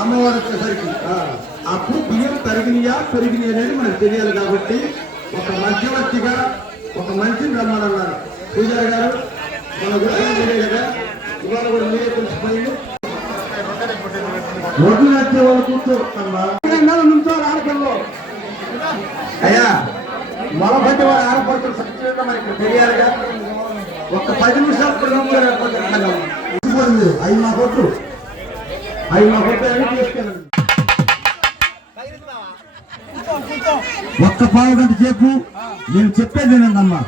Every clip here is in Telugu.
అమ్మవారు వచ్చేసరికి అప్పుడు బియ్యం పెరిగినాయా అనేది మనకు తెలియాలి. కాబట్టి ఒక మధ్యవర్తిగా ఒక మనిషిని రమ్మన్నారు పూజారి గారు. మన గురించి కదా ఇవాళ కూడా మీరే తెలిసిపోయింది. ఒడ్లు నచ్చే వాళ్ళు కూర్చోంతో ఆడపంలో అయ్యా మొలబట్టి వారు ఆడపడుతున్న సత్యంగా మనకి తెలియాలిగా. ఒక 10 నిమిషాలు అవి మా కొట్టు అన్ని తీసుకెళ్ళండి. ఒక్క పావు గంట సేపు నేను చెప్పేది నేనమ్మా.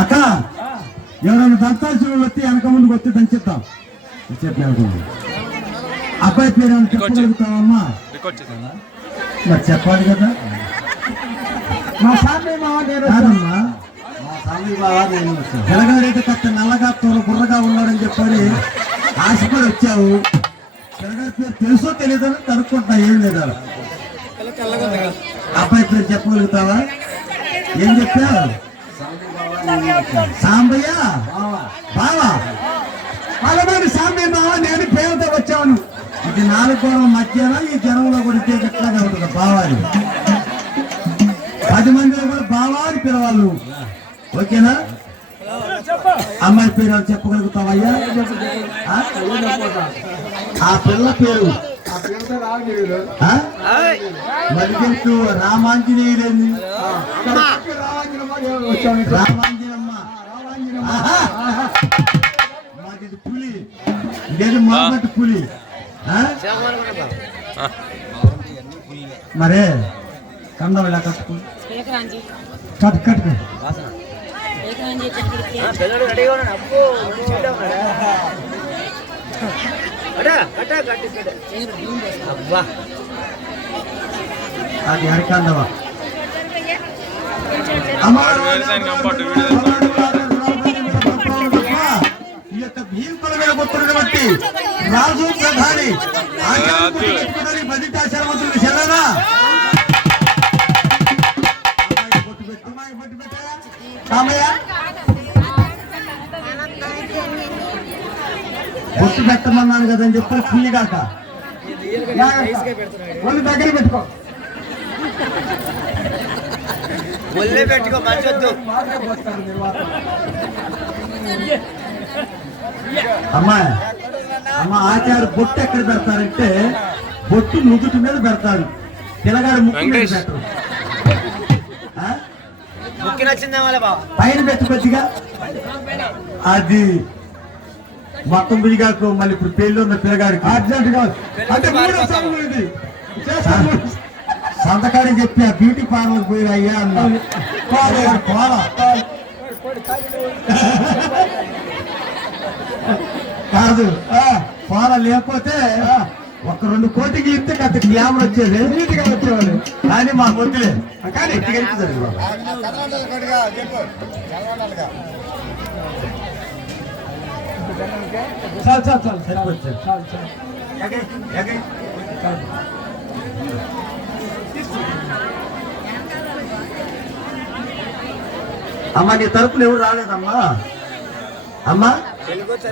అక్క ఎవరైనా దంతాల్సిన వచ్చి వెనక ముందుకు వచ్చి దంచిద్దాం చెప్పి అబ్బాయి పేరు ఏమైనా చెప్పగలుగుతావమ్మా? మరి చెప్పాలి కదా. మా సామి బావ కాదమ్మా, తెలంగాణైతే కట్ట నల్లగా తోలు బుర్రగా ఉన్నాడని చెప్పని ఆశపడి వచ్చావు. తెలంగాణ పేరు తెలుసో తెలియదు అని కనుక్కుంటా. ఏం లేదా అబ్బాయి పేరు చెప్పగలుగుతావా? ఏం చెప్పావు? సాంబయ్య బావా అలాగే సాంబయ్య బావ నేను పేరుతో వచ్చాను. ఇది 4 గోడల మధ్యన ఈ జనంలో కూడా ఎట్లాగా ఉంటుంది బావాని. 10 మందిలో కూడా బావా అని పిలవాలి. ఓకేనా? అమ్మాయి పేరు చెప్పగలుగుతావయ్యా? ఆ పిల్ల పేరు మరికెట్టు రామాంజనేయులేంది. రామాంజనమ్మ మాది పులి, ఇదేది మామటి పులి. మరే కందం ఇలా కట్టుకు కట్టుకో అది అరికాందవా ఈ యొక్క భీంకుల పుత్రుడు బట్టి రాజు ప్రధాని బదిటాశ్రమంతుడికి చెల్లరా బొట్టు పెట్టమన్నాను కదని చెప్పి పుల్లిగాక ఒళ్ళు దగ్గర పెట్టుకో. అమ్మాయి అమ్మ ఆచార్య బొట్టు ఎక్కడ పెడతారంటే బొట్టు నుదుటి మీద పెడతారు. పిల్లగాడు ముక్కు మీద పెట్టరు. పైన పెట్టు కొద్దిగా అది మొత్తం బియ్యగాకు. మళ్ళీ ఇప్పుడు పెళ్లి ఉన్న పిల్లగాడికి అర్జెంట్ కాదు అంటే సంతకాడికి చెప్పి ఆ బ్యూటీ పార్లర్ పోయి అయ్యా అన్నా కాదు. పాల లేకపోతే ఒక్క 2 కోటికి ఇస్తే కాస్త గ్లామర్ వచ్చేది, నీట్గా వచ్చేవాళ్ళు. కానీ మాకు వద్దులే, కానీ సరిగ్గా అమ్మా నీ తరపున ఎవరు రాలేదమ్మా? అమ్మా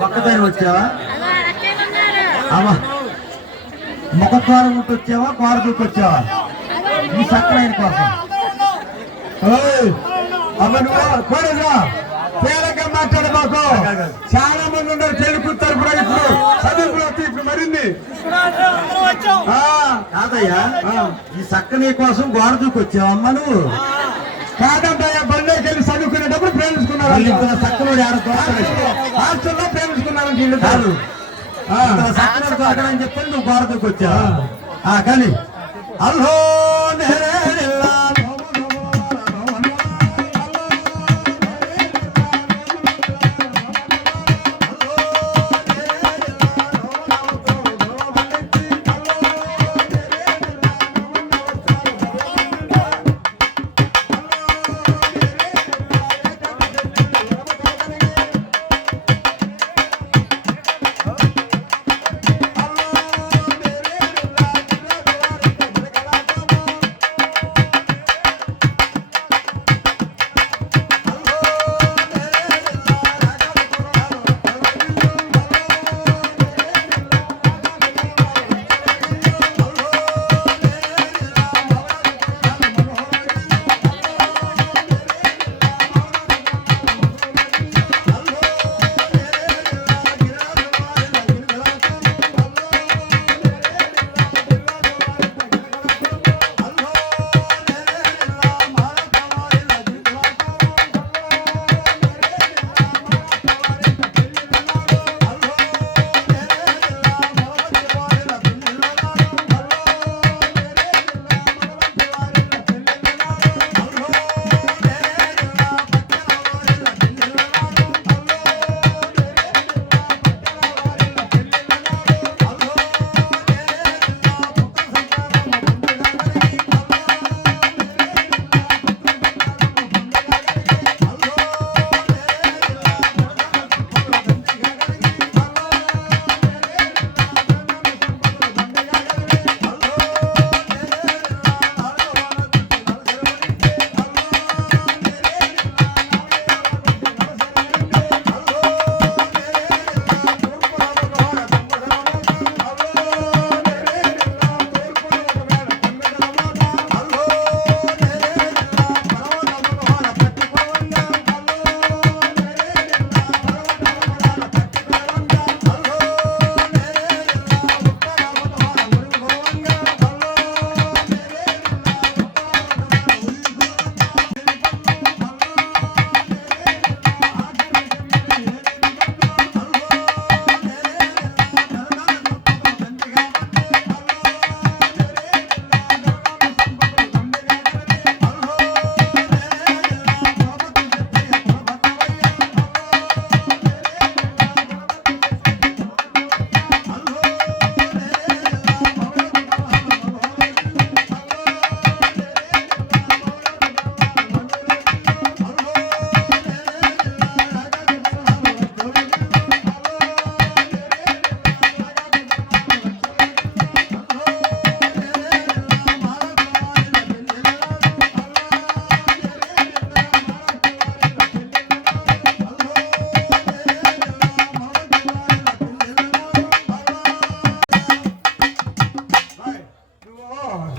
ఒక్కదాని వచ్చావా? అమ్మా ముఖద్వారం ఉంటూ వచ్చావా, కోరదూకి వచ్చావా? ఈ సక్కలైన కోసం అమ్మ నువ్వు కోరేదా పేరగా మాట్లాడబాకు. చాలా మంది ఉన్నారు పెళ్లి కూతురు కూడా ఇప్పుడు చదువుకుని వస్తే ఇప్పుడు మరింది కాదయ్యా. ఈ సక్క నీ కోసం గోడ దూకి వచ్చావమ్మా నువ్వు? కాదంటయ్యా, బండికి వెళ్ళి చదువుకునేటప్పుడు ప్రేమించుకున్నారు. సక్కలో హాస్టల్లో ప్రేమించుకున్నారంటే ఇల్లు కాదు. సక్కలో దొరకడని చెప్పని నువ్వు గోడ దూకి వచ్చావా? కానీ అల్హో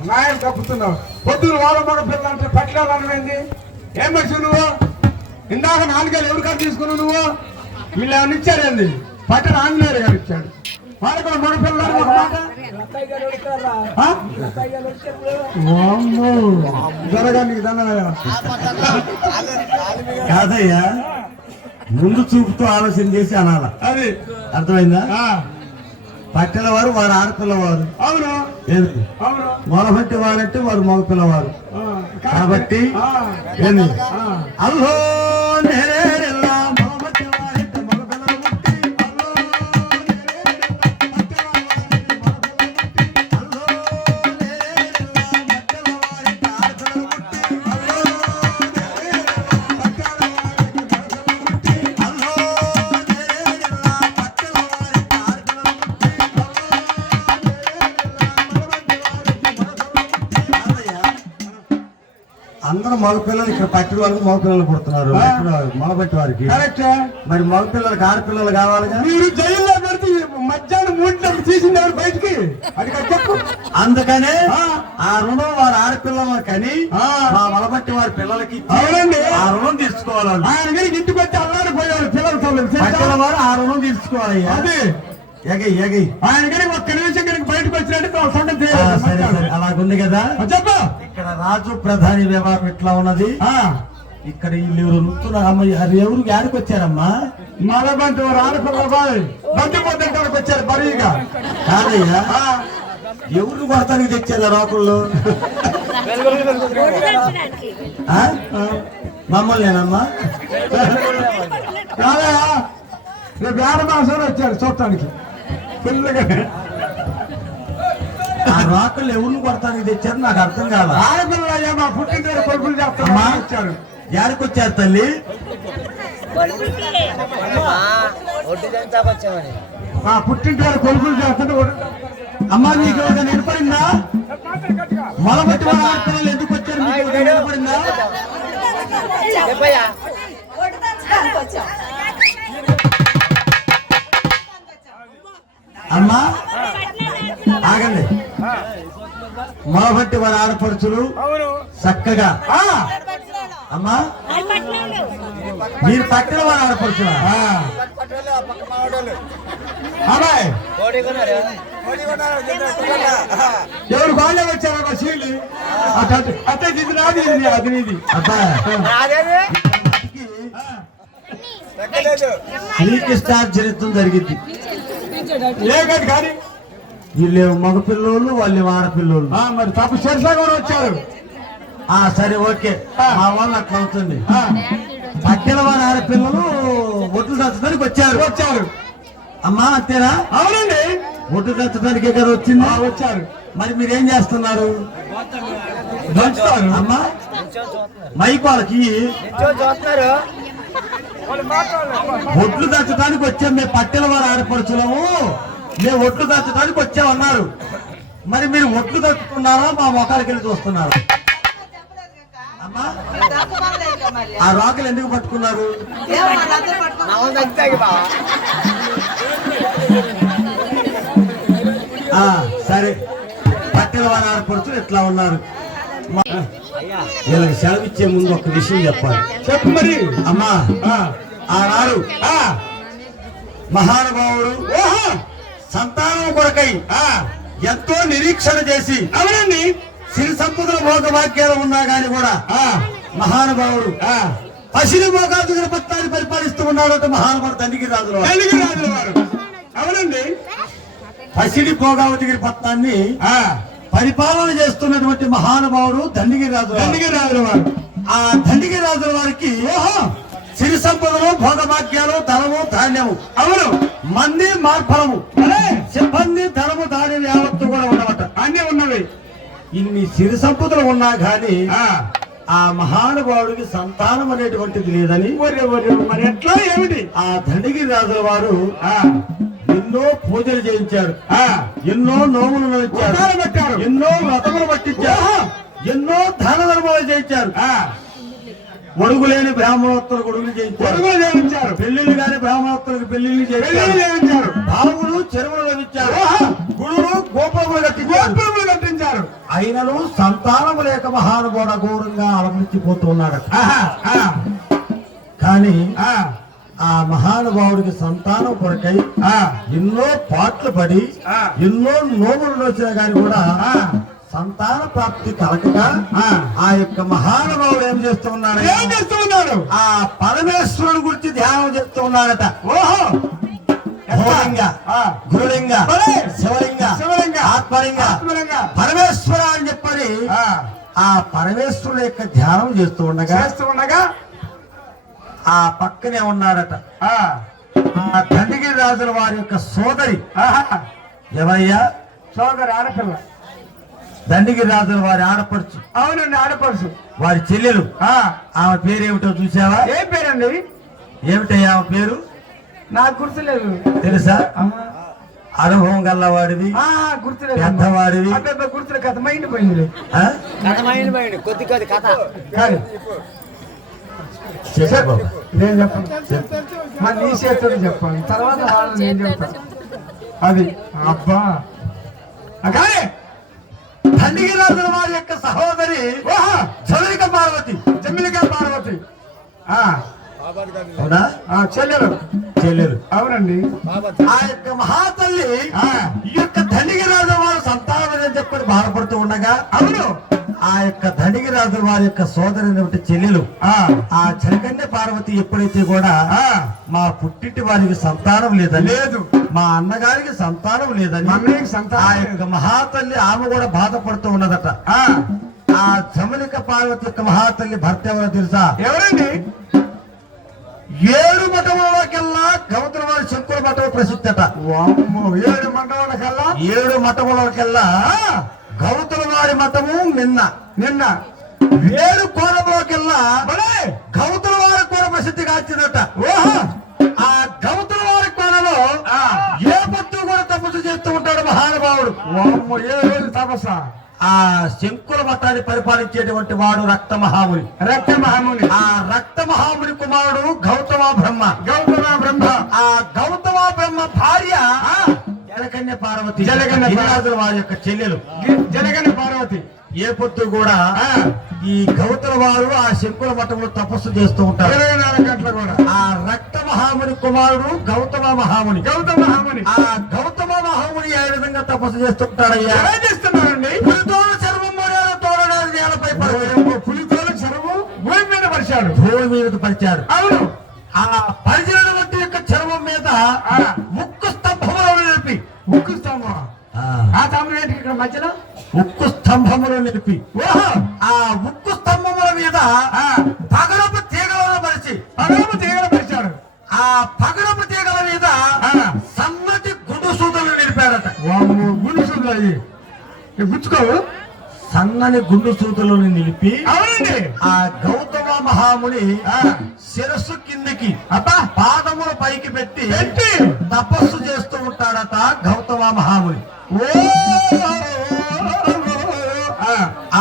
నాయన తప్పుతున్నావు. పొద్దున వాళ్ళ మగ పిల్లలు అంటే పట్టాలన్నది ఏం మనిషి నువ్వు? ఇందాక 4 ఏళ్ళు ఎవరికారు తీసుకున్నావు నువ్వు? వీళ్ళు ఏమైనా ఇచ్చారేంది? పట్టణ ఆంజనేయులు గారు ఇచ్చాడు. వాళ్ళు కూడా మగ పిల్లలు ఒక మాట జరగానికి దండనయ్యా కాదయ్యా, ముందు చూపుతూ ఆలోచన చేసి అనాల. అది అర్థమైందా? పట్టెల వారు వారు ఆడపిల్లవారు. అవును అవును. మొలబట్టి వారంటే వారు మగ పిల్లవారు కాబట్టి అల్హో మగ పిల్లలు ఇక్కడ పట్టి వాళ్ళకి మగ పిల్లలు పుడుతున్నారు మొలబట్టి వారికి మరి మగ పిల్లలకి ఆడపిల్లలు కావాలిగా. మీరు జైల్లో పెడితే మధ్యాహ్నం 3 తీసింది ఎవరు బయటికి అది చెప్పు. అందుకనే ఆ రుణం వారి ఆడపిల్లలు కని మా మొలబట్టి వారి పిల్లలకి ఆ రుణం తీర్చుకోవాలి. ఆయన ఇంటికి వచ్చి అల్లాడిపోయారు పిల్లలతో వారు ఆ రుణం తీర్చుకోవాలి. అదే ఆయన కానీ ఒక్క నిమిషం కనుక బయటకు వచ్చినట్టు అలాగుంది కదా. చెప్పు. ఇక్కడ రాజు ప్రధాని వ్యవహారం ఎట్లా ఉన్నది. ఇక్కడ వీళ్ళు నృత్తున్న ఎవరు యాడికి వచ్చారమ్మా? మలబంటి వారు ఆడపిల్ల బంతిపోతే వచ్చారు బరీగా. కాదయ్యా, ఎవరు కొడతానికి తెచ్చారు రోకుల్లో? మమ్మల్నేనమ్మా? కాదా రేపు ఆడమాసం వచ్చారు చూడటానికి పిల్లగా. ఆ రోకళ్ళు ఎవరిని కొడతానికి తెచ్చారు నాకు అర్థం కాదు. ఆడపిల్ల మా పుట్టిన కొడుకులు చేస్తామా వచ్చారు. యాడికి వచ్చారు తల్లి? మా పుట్టింటి వారు కొడుకులు చేస్తుంటే అమ్మా మీకు ఏదైనా వినపడిందా? మొలబట్టి వాళ్ళ ఆడపిల్లలు ఎందుకు వచ్చారు మీకు వినపడిందా? అమ్మా ఆగండి. మొలబట్టి వారి ఆడపడుచులు చక్కగా. అమ్మా మీరు పట్టిన వారు ఆడపడుచులా? అమ్మాయి ఎవరు బాగా వచ్చారమ్మా సీళ్ళు అట్టే ఇది నాది అది నీది. శ్రీకృష్ణార్జనిత్వం జరిగింది. ఏకాది కానీ వీళ్ళు మగపిల్లోళ్ళు వాళ్ళు ఆడపిల్లోళ్ళు. మరి తప్పు చేసా కూడా వచ్చారు. సరే ఓకే, మా వాళ్ళు అట్లా అవుతుంది. పట్టెల వారి ఆడపిల్లలు ఒడ్లు దంచడానికి వచ్చారు. అమ్మా అంతేనా? అవునండి, ఒడ్లు దంచడానికే కదా వచ్చింది. వచ్చారు. మరి మీరేం చేస్తున్నారు? దంచుతారు. అమ్మా మైక్ వాళ్ళకి ఒడ్లు దంచడానికి వచ్చాం. మేము పట్టెల వారు ఆడపడుచులము, మేము ఒడ్లు దంచడానికి వచ్చామన్నారు. మరి మీరు ఒడ్లు దంచుతున్నారా మా మొఖాలకి వెళ్ళి చూస్తున్నారా? అమ్మా ఆ రాకులు ఎందుకు పట్టుకున్నారు? సరే, పట్టెల వారు ఆడపడుచులు ఎట్లా ఉన్నారు? వీళ్ళకి సెలవు ఇచ్చే ముందు ఒక విషయం చెప్పాలి. చెప్పు మరి. అమ్మా ఆనాడు మహానుభావుడు సంతానం కొరకై ఎంతో నిరీక్షణ చేసి అవునండి సిరి సంపదల భోగవాక్యాలు ఉన్నా గాని కూడా మహానుభావుడు పసిరి భోగాదుల పత్రాన్ని పరిపాలిస్తూ ఉన్నాడు. మహానుభావుడు తండ్రికి రాజులు వారు. అవునండి, పసిడి భోగావతిగిరి పత్రాన్ని పరిపాలన చేస్తున్నటువంటి మహానుభావుడు దండిగిరి రాజుల వారు. ఆ దండిగిరి రాజుల వారికి సిరి సంపదలు భోగభాగ్యాలు ధనము ధాన్యము అవును మంది మార్ఫలము సిబ్బంది ధనము ధాన్యం యావత్తు కూడా ఉండవట. అన్నీ ఉన్నవి. ఇన్ని సిరి సంపదలు ఉన్నా గాని ఆ మహానుభావుడికి సంతానం అనేటువంటిది లేదని మరి ఎట్లా ఏమిటి? ఆ దండిగిరి రాజుల వారు ఎన్నో పూజలు చేయించారు, ఎన్నో నోములు పెట్టారు, ఎన్నో వ్రతములు పట్టించారు, ఎన్నో దాన ధర్మాలు చేయించారు. ఒడుగు లేని బ్రాహ్మణోత్తరకు ఒడుగులు చేయించారు, పెళ్లిళ్ళు కాని బ్రాహ్మణోత్తరకు పెళ్లిళ్ళు చేయించారు, బావులు చెరువులు లభించారు, గుడులు గోపురములు కట్టించారు. అయినను సంతానము లేక మహానుభావుడు అఘోరంగా అలమర్చిపోతూ ఉన్నాడు. కానీ ఆ మహానుభావుడికి సంతానం కొరకై ఎన్నో పాటలు పడి ఎన్నో నోములు వచ్చినా గాని కూడా సంతాన ప్రాప్తి కలగగా ఆ యొక్క మహానుభావుడు ఏం చేస్తూ ఉన్నాడు? ఆ పరమేశ్వరుడు గురించి ధ్యానం చేస్తూ ఉన్నాడట. ఓహో, గురులింగ, శివలింగ, ఆత్మలింగ, పరమేశ్వర అని చెప్పని ఆ పరమేశ్వరుడు యొక్క ధ్యానం చేస్తూ ఉండగా ఆ పక్కనే ఉన్నాడట ఆ దండిగిరి రాజుల వారి యొక్క సోదరి. ఎవరయ్యా? సోదరి ఆడపిల్ల. దండిగిరి రాజుల వారి ఆడపడుచు. అవునండి, ఆడపడుచు. వారి చెల్లెలు. ఆమె పేరేమిటో చూసావా? ఏం పేరండి? ఏమిటయ్యా ఆమె పేరు? నాకు గుర్తులేదు. తెలుసా? అనుభవం గల్లవాడివి, గుర్తులేదు పెద్దవాడివి. అబ్బాయి గుర్తులే కథ మైండ్ పోయింది ఆ? కొద్ది కొద్ది కథ కానీ చెప్పు బాబు. నేను చెప్పను మరి నీ చేతులు చెప్పాలి తర్వాత వాళ్ళు నేను చెప్తాను అది అబ్బా కానీ దండిగిరాజుల వారి యొక్క సహోదరి జమిలిక పార్వతి, జమ్మిలిక పార్వతి అవునా? చెల్లెలు చెల్లెలు. అవునండి ఆ యొక్క మహాతల్లి ఈ యొక్క దండిగిరాజుల వారు సంతానం అని చెప్పని బాధపడుతూ ఉండగా, అవును ఆ యొక్క దండిగిరాజుల వారి యొక్క సోదరి చెల్లెలు ఆ చైతన్య పార్వతి ఎప్పుడైతే కూడా మా పుట్టింటి వారికి సంతానం లేదని, లేదు మా అన్నగారికి సంతానం లేదని, మా అన్నయ్యకి సంతానం ఆ యొక్క మహాతల్లి ఆమె కూడా బాధపడుతూ ఉన్నదట. ఆ జమలిక పార్వతి యొక్క మహాతల్లి భర్త ఎవరో తెలుసా? ఎవరండి 7 మఠములకెల్లా గౌతమ వారి శంకుల మఠం ప్రసిద్ధట. 7 మండలాల కల్లా 7 మఠములకెల్లా గౌతమ వారి మఠము నిన్న 7 కోణంలోకెల్లా గౌతమ వారి కూడా ప్రసిద్ధి కాల్చిందట. ఆ గౌతమ వారి కోణలో ఏ భక్తులు కూడా తపస్సు చేస్తూ ఉంటాడు మహానుభావుడు. 7 రోజులు తపస్స ఆ శంకుల మఠాన్ని పరిపాలించేటువంటి వాడు రక్త మహాముని. ఆ రక్త మహాముని కుమారుడు గౌతమ బ్రహ్మ. ఆ గౌతమ బ్రహ్మ భార్య జలకన్య పార్వతి, గిరిరాజుల వారి యొక్క చెల్లెలు జనగణ పార్వతి. ఏ పొద్దు కూడా ఈ గౌతమ వారు ఆ శంకుల మఠంలో తపస్సు చేస్తూ ఉంటారు. 24 గంటలు కూడా ఆ రక్త మహాముని కుమారుడు గౌతమ మహాముని. ఆ గౌతమ మహాముని ఏ విధంగా తపస్సు చేస్తుంటాడయ్యా? ఎలా చేస్తున్నారండి? పులితోలు చర్మం మర్యాద తోడడానికి నేలపై పులితోల చర్మం భూమి మీద పరిచాడు. భూమి మీద పరిచాడు. అవును ఆ పరిచిన వంటి యొక్క చర్మం మీద ముక్కు స్తంభములను నిలిపి, ఉక్కు స్తంభం ఆ స్తంభం ఏంటి ఇక్కడ మధ్యలో? ఉక్కు స్తంభములు నిలిపి, ఆ ఉక్కు స్తంభముల మీద పగడపు తీగలను పరిచి, పగలము తీగల పరిచాడు. ఆ పగడపు తీగల మీద సన్నటి గుండు సూదులు నిలిపాడట. గుండు చూడాలి గుచ్చుకోవు. సన్నని గుండు సూదులను నిలిపి అవునండి ఆ గౌతమ మహాముని శిరస్సు కిందకి పాదముల పైకి పెట్టి తపస్సు చేస్తూ ఉంటాడట గౌతమ మహాముని.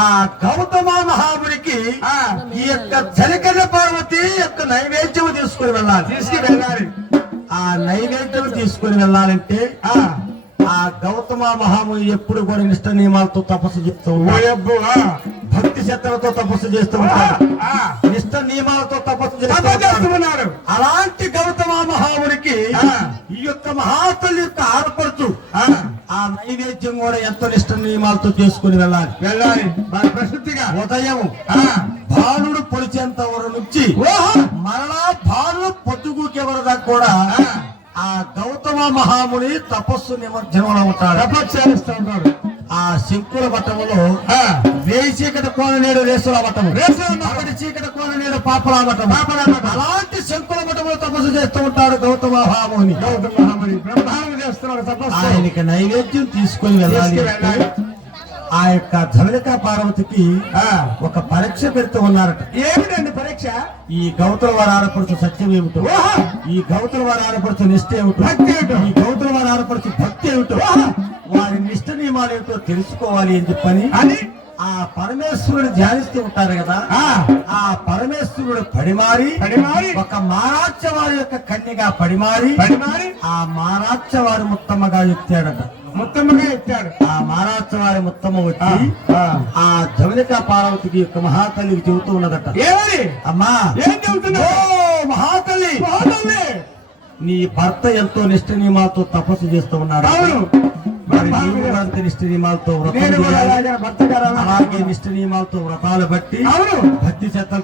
ఆ గౌతమ మహామునికి ఈ యొక్క జలకన్య పార్వతి యొక్క నైవేద్యం తీసుకుని వెళ్ళాలి. ఆ నైవేద్యం తీసుకుని వెళ్ళాలంటే ఆ గౌతమ మహాముని ఎప్పుడు కూడా నిష్ట నియమాలతో తపస్సు చేస్తూ ఉంటాడు. భక్తి శ్రద్ధలతో తపస్సు చేస్తూ ఉంటాడు. నిష్ట నియమాలతో తపస్సు చేస్తున్నాడు. అలాంటి గౌతమ మహామునికి ఈ యొక్క మహాతల్లి యొక్క ఆడపడుచు ఆ నైవేద్యం కూడా ఎంతో నిష్ట నియమాలతో చేసుకుని వెళ్ళాలి. ప్రసిద్ధిగా ఉదయం బాలుడు పొడిచేంత వరకు నుంచి మరలా బాలుడు పొద్దుగూకే వరకు కూడా ఆ గౌతమ మహాముని తపస్సు నిమజ్జనంలో ఉంటాడు. తపస్సు ఉంటాడు. ఆ శంకుల మఠములో వేయి చీకటి కోననేడు రేసుల మఠము, అక్కడి చీకటి కోననేడు పాపల మఠం. అలాంటి శంకుల మఠములో తపస్సు చేస్తూ ఉంటాడు గౌతమ మహాముని. బ్రహ్మాండం చేస్తున్నాడు తపస్సు. ఆయనకి నైవేద్యం తీసుకొని వెళ్ళాలి. ఆ యొక్క జమలిక పార్వతికి ఒక పరీక్ష పెడుతూ ఉన్నారట. ఏమిటండి పరీక్ష? ఈ గౌతమ వారు ఆడపడుచు సత్యం ఏమిటో, ఈ గౌతమ వారు ఆడపడుచు నిష్ట ఏమిటో, ఈ గౌతమ వారు ఆడపడుచు భక్తి ఏమిటో, వారి నిష్ట నియమాలు ఏమిటో తెలుసుకోవాలి అని చెప్పని ఆ పరమేశ్వరుడు ధ్యానిస్తూ ఉంటారు కదా. ఆ పరమేశ్వరుడు పడిమారి ఒక మారాక్ష వారి యొక్క కన్యగా పడిమారి ఆ మారాక్ష వారి ముత్తమ్మగా ఎత్తాడట. ఆ మారాక్ష వారి ముత్తమ్మ వచ్చి ఆ జమలిక పార్వతికి యొక్క మహాతల్లికి చెబుతూ ఉన్నదట. అమ్మా ఏం చెబుతున్నావు? ఓ మహాతల్లి, నీ భర్త ఎంతో నిష్ట నియమాలతో తపస్సు చేస్తూ ఉన్నాడు. మరి నీవు కూడా అంత నిష్ట నియమాలతో వ్రతం చేయాలి. అలాగే నిష్ట నియమాలతో వ్రతాలు బట్టి భక్తి చేత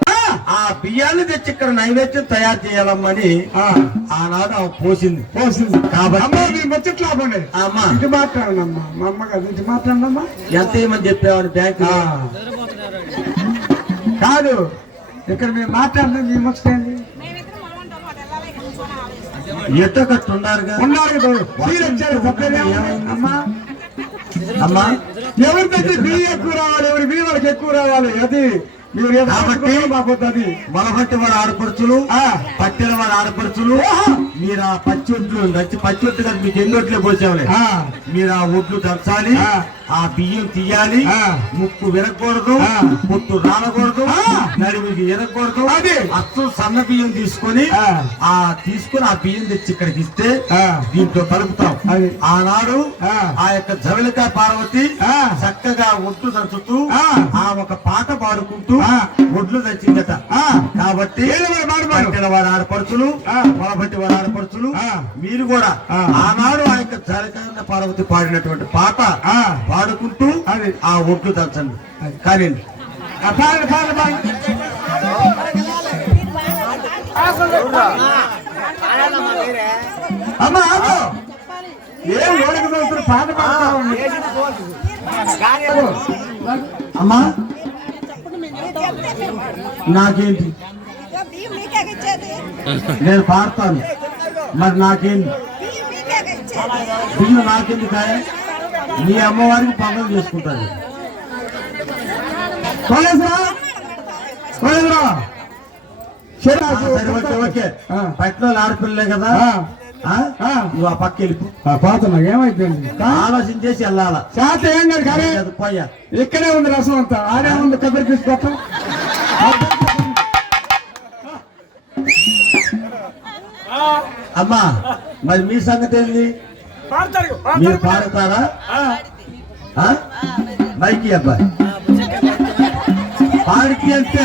ఆ బియ్యాన్ని తెచ్చి ఇక్కడ నైవేద్యం తయారు చేయాలమ్మని ఆనాడు ఆమె పోసింది. కాబట్టి అమ్మా ఇటు మాట్లాడమ్మా, మా అమ్మగారు ఇటు మాట్లాడమ్మా. ఎంత ఏమని చెప్పామని బ్యాంకు కాదు ఇక్కడ మీరు మాట్లాడిన మీ ముచ్చటండి ఎట్ట కట్టు ఉన్నారుగా. అమ్మా అమ్మా ఎవరి దగ్గర బియ్యం ఎక్కువ రావాలి, ఎవరి బియ్యం వాళ్ళకి ఎక్కువ రావాలి. అది మీరు ఏదో కాబట్టి మాకు వద్దు. మొలబట్టి వారి ఆడపడుచులు పట్టెల వారి ఆడపడుచులు మీరు ఆ పచ్చొట్లు పచ్చొట్టు కదా మీకు ఎన్ని ఒట్లే పోసావులే మీరు ఆ ఒడ్లు దంచాలి ఆ బియ్యం తీయాలి ముక్కు విరగకూడదు ముక్కు రాలకూడదు నడిమికి విరగకూడదు అచ్చం సన్న బియ్యం తీసుకొని ఆ బియ్యం తెచ్చి ఇక్కడికి ఇస్తే దీంట్లో కలుపుతాం. ఆనాడు ఆ యొక్క జవలిక పార్వతి చక్కగా ఒడ్లు దంచుతూ ఆ ఒక పాట పాడుకుంటూ ఒడ్లు దంచిందట. కాబట్టి వారి ఆడపడుచులు మొలబట్టి వారి ఆడపడుచులు మీరు కూడా ఆనాడు ఆ యొక్క జవలిక పార్వతి పాడినటువంటి పాట పాడుకుంటూ ఆ ఒడ్లు దంచండి. కానీ అమ్మా ఏం ఓడికి దోస్తులు పాట పాడతావు అమ్మా నాకేంటి నేను పాడతాను మరి నాకేంటి బియ్యం నాకెందుకు నీ అమ్మవారికి పండుగ చేసుకుంటాను. ఓకే పట్ల ఆడపిల్లలే కదా నువ్వు ఆ పక్క వెళ్ళిపో. పోతున్నా ఏమైపోయింది ఆలోచించేసి వెళ్ళాలా చేత ఏం కాదు కానీ పోయా ఇక్కడే ఉంది రసం అంతా ఆడే ఉంది కొబ్బరి తీసుకోవటం. అమ్మా మరి మీ సంగతి ఏంది మీరు పాడతారా మైకి అబ్బాయి పాడికి అంటే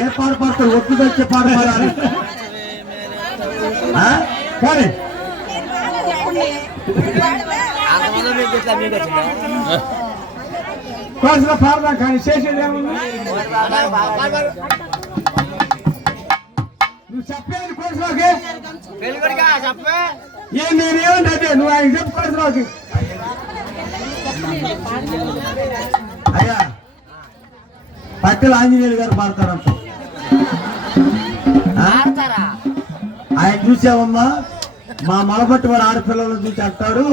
ఏ పాట పాడతారు ఒట్టు తెచ్చే పాట పాడాలి కానీ కోసలో పాడదాం కానీ చేసేది ఏముంది నువ్వు చెప్పేది కోసలోకి ఏం నేనేమంటే అదే నువ్వు ఆయన చెప్పు కోసలోకి. అయ్యా పట్టెల ఆంజనేయులు గారు పాడతారంట ఆయన చూసావమ్మా మా మొలబట్టి వాడు ఆడపిల్లలను చూసి అంటాడు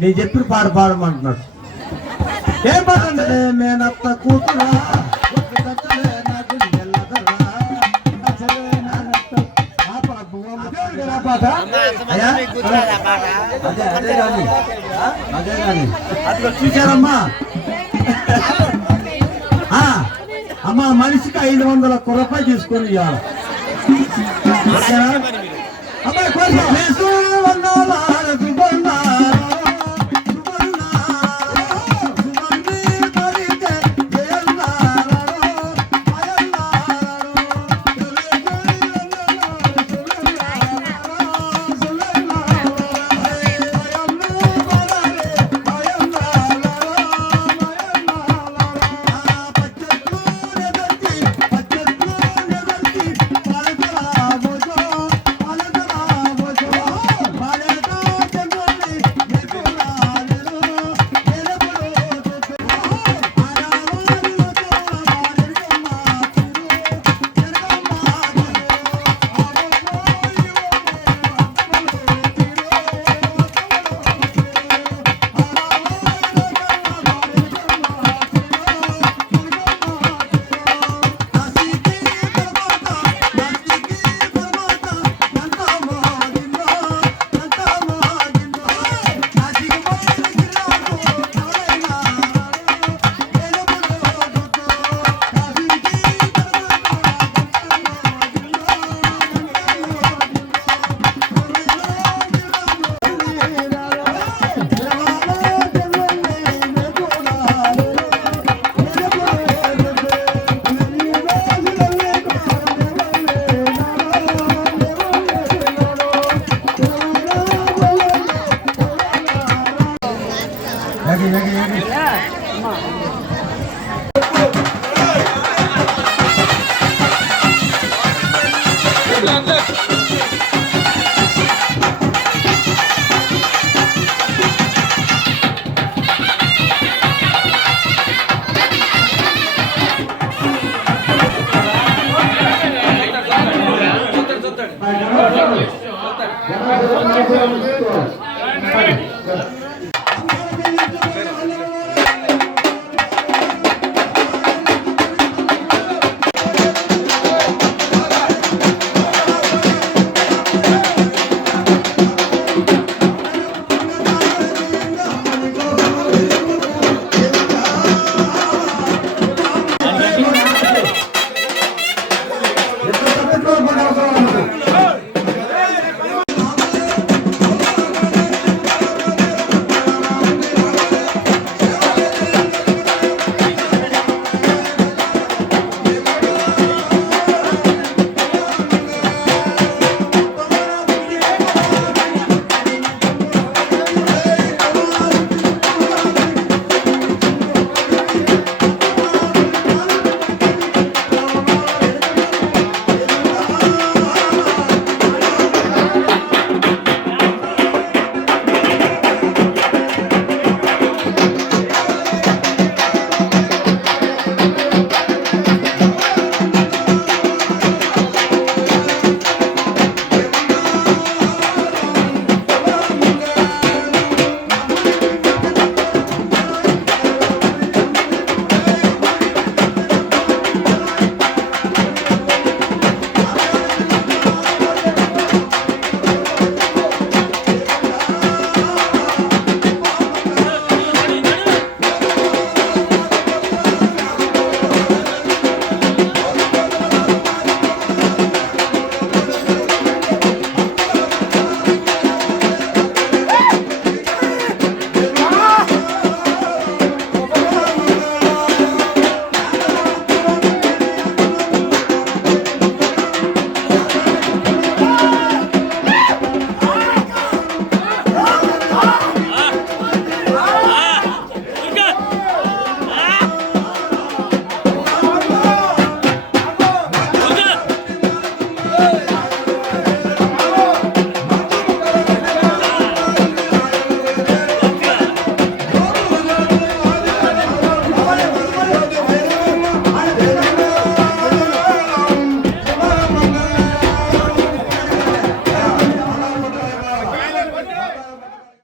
నేను చెప్పిన పాట పాడమంటున్నాడు. ఏం పాట మేనత్త కూతురా చూసారమ్మా అమ్మా మనిషికి 500 రూపాయలు తీసుకొని ఇవ్వాలి. అమ్మాయి Gracias.